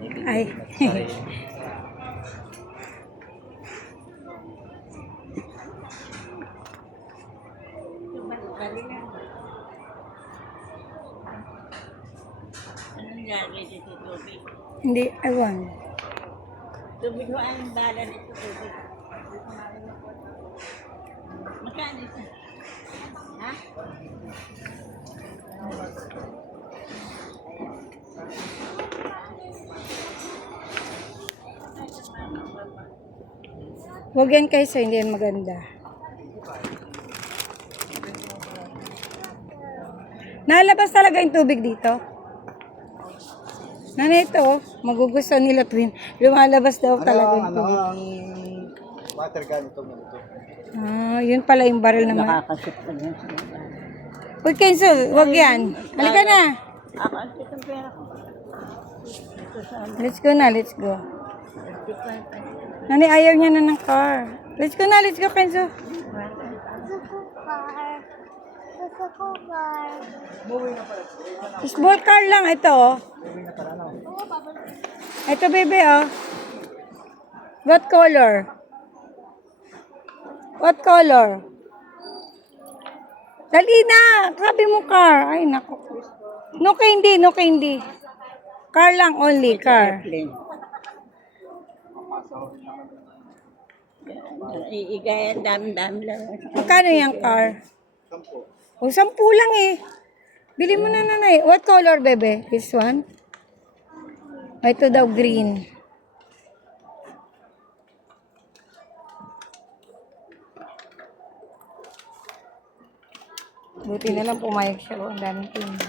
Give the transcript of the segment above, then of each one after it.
Ay. Anong gagawin dito tubig? Hindi, ewan. Tubig mo ang bala nito tubig. Magkano ito? Ha? Huwag yan kaysa, hindi yan maganda. Nalabas talaga yung tubig dito. Nanay ito, magugustuhan nila twin. Lumalabas daw talaga yung tubig. Ang water gun ito mo ito. Ah, yun pala yung barrel naman. Nakakasip ka din. Uy, Kenzo, huwag yan. Halika na. Ako, ang kitang pera ko. Ito sa ano. Let's go na, let's go. 35. Nanay, ayaw niya na ng car. Let's go na, let's go, Kenzo. Small car lang ito, oh. Ito, baby, oh. What color? What color? Dali na! Sabi mo car. Ay, naku. No candy, no candy. Car lang only, car. Airplane. Iigayan, dami-dami lang. Magkano yung car? 10. O, 10 lang eh. Bili mo na, nanay. What color, bebe? This one? Ito daw, green. Buti na lang pumayag siya. Ang daming tingin.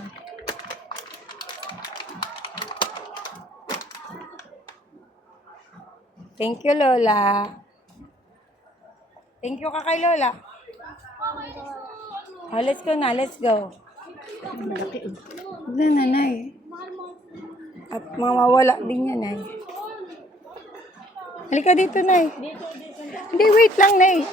Thank you, Lola. Thank you ka kay Lola. Oh, let's go na. Let's go. Huwag na, nanay. At mawawala din yan, nay. Halika dito, nay. Hindi, wait lang, nay.